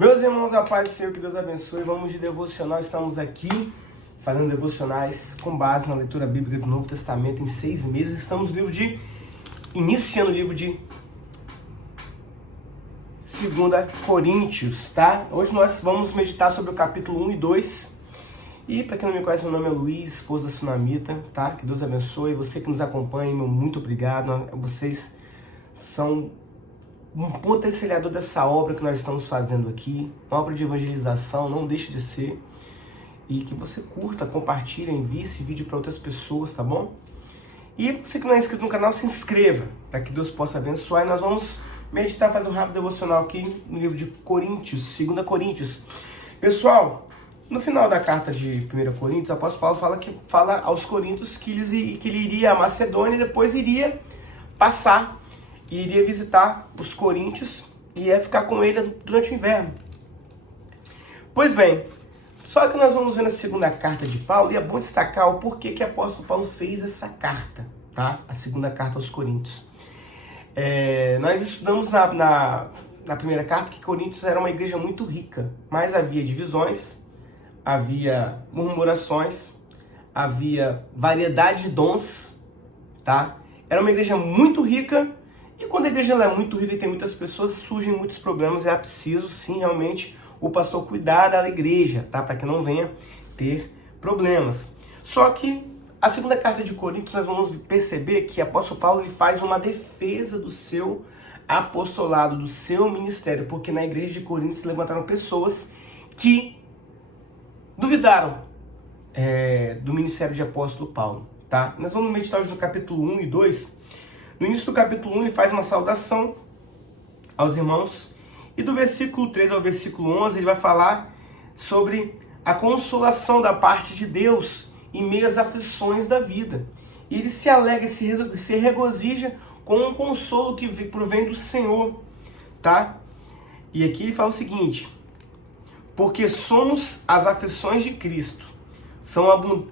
Meus irmãos, a paz do Senhor, que Deus abençoe. Vamos de devocional. Estamos aqui fazendo devocionais com base na leitura bíblica do Novo Testamento em 6 meses. Estamos no livro iniciando o livro de 2 Coríntios, tá? Hoje nós vamos meditar sobre o capítulo 1 e 2. E para quem não me conhece, meu nome é Luiz, esposa da Sunamita, tá? Que Deus abençoe. Você que nos acompanha, meu muito obrigado. Vocês são um potencializador dessa obra que nós estamos fazendo aqui, uma obra de evangelização, não deixe de ser, e que você curta, compartilhe, envie esse vídeo para outras pessoas, tá bom? E você que não é inscrito no canal, se inscreva, para que Deus possa abençoar, e nós vamos meditar, fazer um rápido devocional aqui no livro de Coríntios, 2 Coríntios. Pessoal, no final da carta de 1 Coríntios, o apóstolo Paulo fala aos coríntios que ele iria à Macedônia e depois iria passar e iria visitar os coríntios e ia ficar com ele durante o inverno. Pois bem, só que nós vamos ver na segunda carta de Paulo, e é bom destacar o porquê que o apóstolo Paulo fez essa carta, tá? A segunda carta aos coríntios. Nós estudamos na primeira carta que Coríntios era uma igreja muito rica, mas havia divisões, havia murmurações, havia variedade de dons, tá? Era uma igreja muito rica. E quando a igreja é muito rica e tem muitas pessoas, surgem muitos problemas, e é preciso sim realmente o pastor cuidar da igreja, tá? Para que não venha ter problemas. Só que a segunda carta de Coríntios nós vamos perceber que o apóstolo Paulo ele faz uma defesa do seu apostolado, do seu ministério, porque na igreja de Coríntios se levantaram pessoas que duvidaram do ministério de apóstolo Paulo, tá? Nós vamos meditar hoje no capítulo 1 e 2. No início do capítulo 1, ele faz uma saudação aos irmãos. E do versículo 3 ao versículo 11, ele vai falar sobre a consolação da parte de Deus em meio às aflições da vida. E ele se alegra, se regozija com um consolo que provém do Senhor, tá? E aqui ele fala o seguinte: porque somos as aflições de Cristo,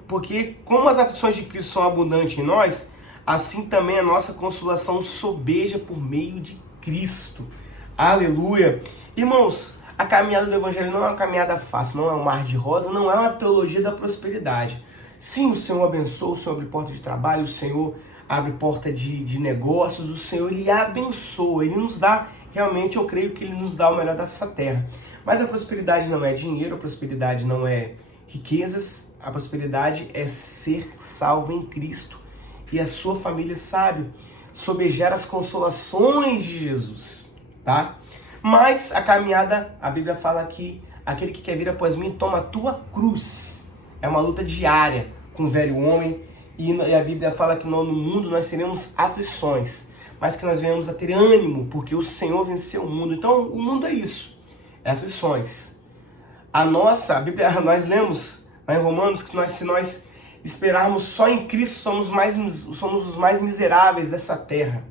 porque como as aflições de Cristo são abundantes em nós, assim também a nossa consolação sobeja por meio de Cristo. Aleluia! Irmãos, a caminhada do Evangelho não é uma caminhada fácil, não é um mar de rosa, não é uma teologia da prosperidade. Sim, o Senhor abençoa, o Senhor abre porta de trabalho, o Senhor abre porta de negócios, o Senhor Ele abençoa, Ele nos dá, realmente eu creio que Ele nos dá o melhor dessa terra. Mas a prosperidade não é dinheiro, a prosperidade não é riquezas, a prosperidade é ser salvo em Cristo. E a sua família sabe sobejar as consolações de Jesus, tá? Mas a caminhada, a Bíblia fala que aquele que quer vir após mim toma a tua cruz. É uma luta diária com o velho homem, e a Bíblia fala que no mundo nós teremos aflições, mas que nós venhamos a ter ânimo, porque o Senhor venceu o mundo. Então o mundo é isso, é aflições. A Bíblia, nós lemos lá em Romanos que se nós esperarmos só em Cristo, somos os mais miseráveis dessa terra.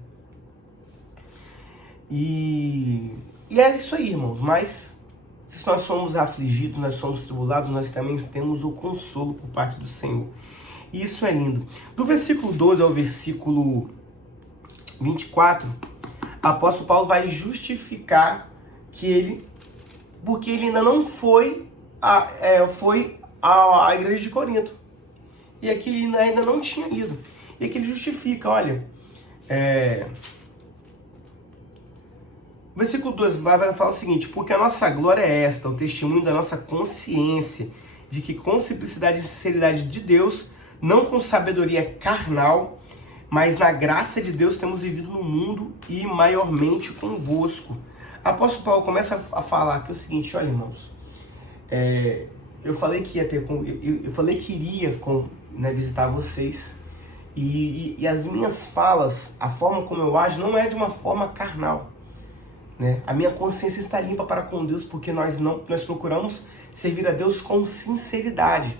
E é isso aí, irmãos. Mas se nós somos afligidos, nós somos tribulados, nós também temos o consolo por parte do Senhor. E isso é lindo. Do versículo 12 ao versículo 24, o apóstolo Paulo vai justificar porque ele ainda não foi à igreja de Corinto. E aqui ele ainda não tinha ido. E aqui ele justifica, olha. O versículo 2 vai falar o seguinte: porque a nossa glória é esta, o testemunho da nossa consciência, de que com simplicidade e sinceridade de Deus, não com sabedoria carnal, mas na graça de Deus temos vivido no mundo e maiormente convosco. O apóstolo Paulo começa a falar aqui o seguinte: olha, irmãos, eu falei que iria visitar vocês, e as minhas falas, a forma como eu ajo, não é de uma forma carnal, né? A minha consciência está limpa para com Deus, porque nós procuramos servir a Deus com sinceridade,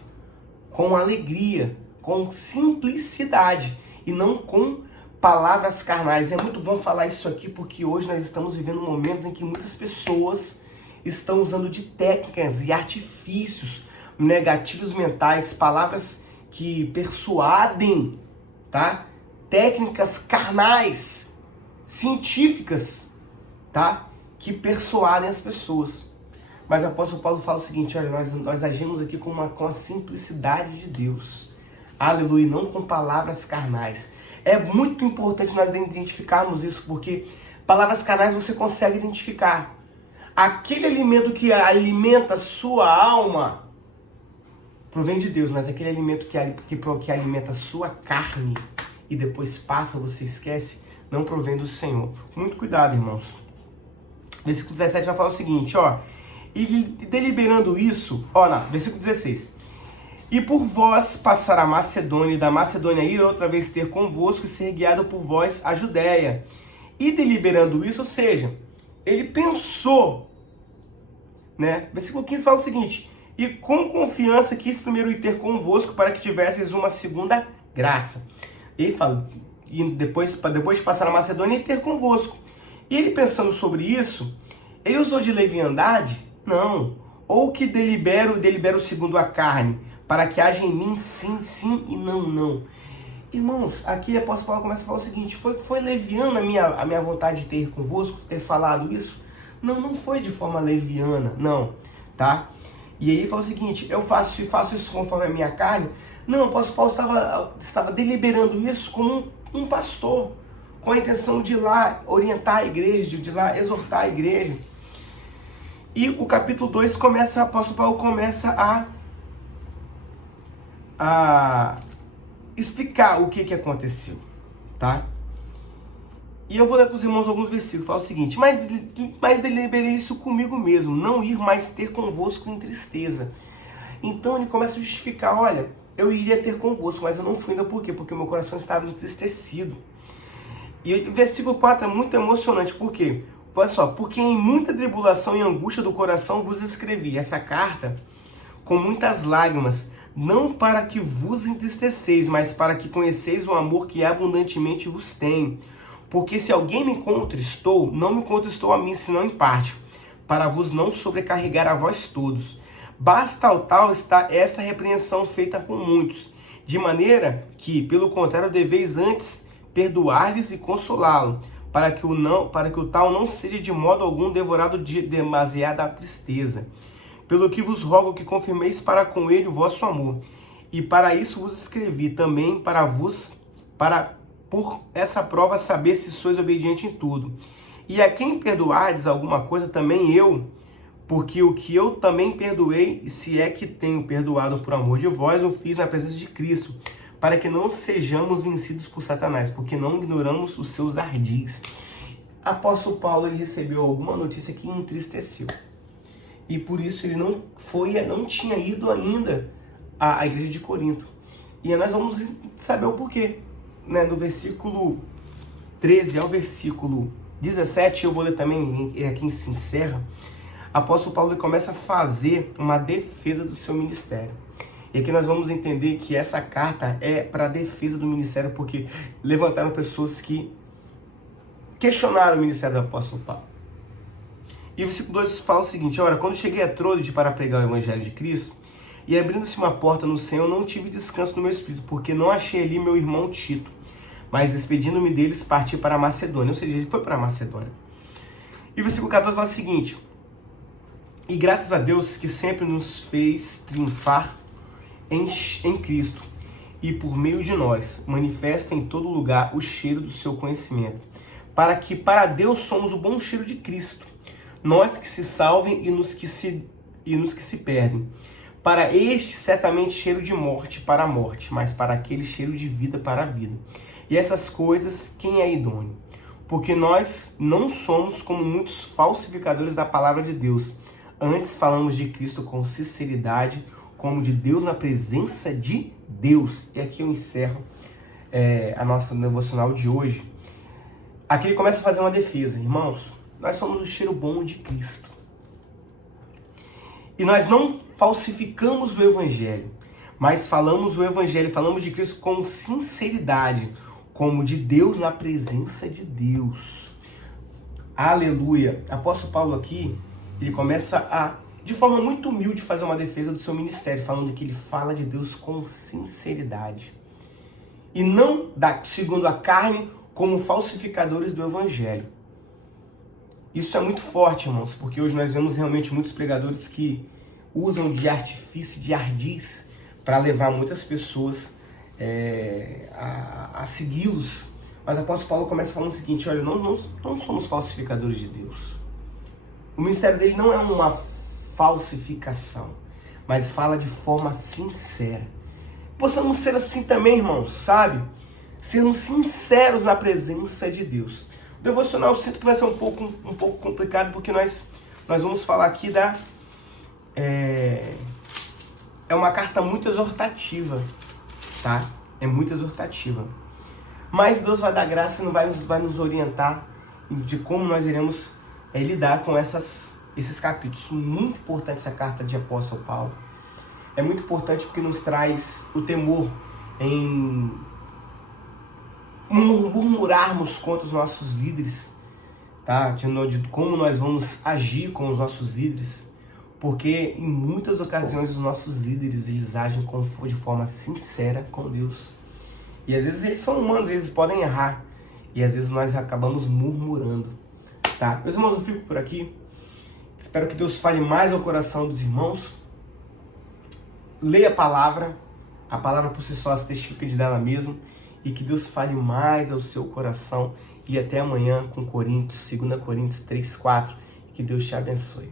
com alegria, com simplicidade, e não com palavras carnais. É muito bom falar isso aqui, porque hoje nós estamos vivendo momentos em que muitas pessoas estão usando de técnicas e artifícios negativos mentais, palavras que persuadem, tá? Técnicas carnais, científicas, tá? Que persuadem as pessoas. Mas o apóstolo Paulo fala o seguinte, olha, nós agimos aqui com a simplicidade de Deus. Aleluia, não com palavras carnais. É muito importante nós identificarmos isso, porque palavras carnais você consegue identificar. Aquele alimento que alimenta a sua alma provém de Deus, mas aquele alimento que alimenta a sua carne e depois passa, você esquece, não provém do Senhor. Muito cuidado, irmãos. Versículo 17 vai falar o seguinte, ó. E deliberando isso, ó, versículo 16. E por vós passar a Macedônia, e da Macedônia ir outra vez ter convosco e ser guiado por vós a Judéia. E deliberando isso, ou seja, ele pensou, né? Versículo 15 fala o seguinte, e com confiança quis primeiro ir ter convosco para que tivesseis uma segunda graça. Ele fala, e depois de passar a Macedônia e ter convosco. E ele pensando sobre isso, ele usou de leviandade? Não. Ou que delibero segundo a carne, para que haja em mim sim, sim e não, não. Irmãos, aqui o apóstolo Paulo começa a falar o seguinte, foi leviana a minha vontade de ter convosco, ter falado isso? Não, não foi de forma leviana, não, tá? E aí ele fala o seguinte, eu faço isso conforme a minha carne? Não, o apóstolo Paulo estava deliberando isso como um pastor, com a intenção de ir lá orientar a igreja, de ir lá exortar a igreja. E o capítulo 2 o apóstolo Paulo começa a explicar o que aconteceu, tá? E eu vou ler para os irmãos alguns versículos, fala o seguinte, mas deliberei isso comigo mesmo, não ir mais ter convosco em tristeza. Então ele começa a justificar, olha, eu iria ter convosco, mas eu não fui ainda, por quê? Porque o meu coração estava entristecido. E o versículo 4 é muito emocionante, por quê? Olha só, porque em muita tribulação e angústia do coração vos escrevi essa carta com muitas lágrimas, não para que vos entristeceis, mas para que conheceis o amor que abundantemente vos tem. Porque se alguém me contristou, não me contristou a mim, senão em parte, para vos não sobrecarregar a vós todos. Basta ao tal está esta repreensão feita com muitos, de maneira que, pelo contrário, deveis antes perdoar-lhes e consolá-lo, para que o tal não seja de modo algum devorado de demasiada tristeza. Pelo que vos rogo que confirmeis para com ele o vosso amor. E para isso vos escrevi também por essa prova saber se sois obediente em tudo. E a quem perdoardes alguma coisa, também eu, porque o que eu também perdoei, se é que tenho perdoado por amor de vós, o fiz na presença de Cristo, para que não sejamos vencidos por Satanás, porque não ignoramos os seus ardis. Apóstolo Paulo, ele recebeu alguma notícia que entristeceu. E por isso ele não tinha ido ainda à igreja de Corinto. E nós vamos saber o porquê. Né? Do versículo 13 ao versículo 17, eu vou ler também, aqui se encerra, apóstolo Paulo começa a fazer uma defesa do seu ministério. E aqui nós vamos entender que essa carta é para a defesa do ministério, porque levantaram pessoas que questionaram o ministério do apóstolo Paulo. E o versículo 2 fala o seguinte, ora, quando cheguei a Trôde para pregar o evangelho de Cristo, e abrindo-se uma porta no Senhor, não tive descanso no meu espírito, porque não achei ali meu irmão Tito, mas despedindo-me deles, parti para a Macedônia. Ou seja, ele foi para a Macedônia. E o versículo 14 fala o seguinte, e graças a Deus que sempre nos fez triunfar em Cristo, e por meio de nós, manifesta em todo lugar o cheiro do seu conhecimento, para que para Deus somos o bom cheiro de Cristo, nós que se salvem e nos que se perdem. Para este, certamente, cheiro de morte para a morte, mas para aquele cheiro de vida para a vida. E essas coisas, quem é idôneo? Porque nós não somos como muitos falsificadores da palavra de Deus. Antes falamos de Cristo com sinceridade, como de Deus na presença de Deus. E aqui eu encerro a nossa devocional de hoje. Aqui ele começa a fazer uma defesa. Irmãos, nós somos o cheiro bom de Cristo. E nós não falsificamos o Evangelho, mas falamos o Evangelho, falamos de Cristo com sinceridade, como de Deus na presença de Deus. Aleluia! Apóstolo Paulo aqui, ele começa de forma muito humilde, fazer uma defesa do seu ministério, falando que ele fala de Deus com sinceridade. E não segundo a carne, como falsificadores do Evangelho. Isso é muito forte, irmãos, porque hoje nós vemos realmente muitos pregadores que usam de artifício, de ardis, para levar muitas pessoas a segui-los. Mas o apóstolo Paulo começa falando o seguinte: olha, não somos falsificadores de Deus. O ministério dele não é uma falsificação, mas fala de forma sincera. Possamos ser assim também, irmãos, sabe? Sermos sinceros na presença de Deus. O devocional eu sinto que vai ser um pouco complicado, porque nós vamos falar aqui é uma carta muito exortativa, tá? É muito exortativa. Mas Deus vai dar graça e vai nos orientar de como nós iremos lidar com esses capítulos. Muito importante essa carta de apóstolo Paulo. É muito importante porque nos traz o temor em murmurarmos contra os nossos líderes, tá? De como nós vamos agir com os nossos líderes, porque em muitas ocasiões os nossos líderes eles agem de forma sincera com Deus. E às vezes eles são humanos, eles podem errar. E às vezes nós acabamos murmurando, tá? Meus irmãos, eu fico por aqui. Espero que Deus fale mais ao coração dos irmãos. Leia a palavra por si só se testifica de dela mesma. E que Deus fale mais ao seu coração. E até amanhã com 2 Coríntios 3:4. Que Deus te abençoe.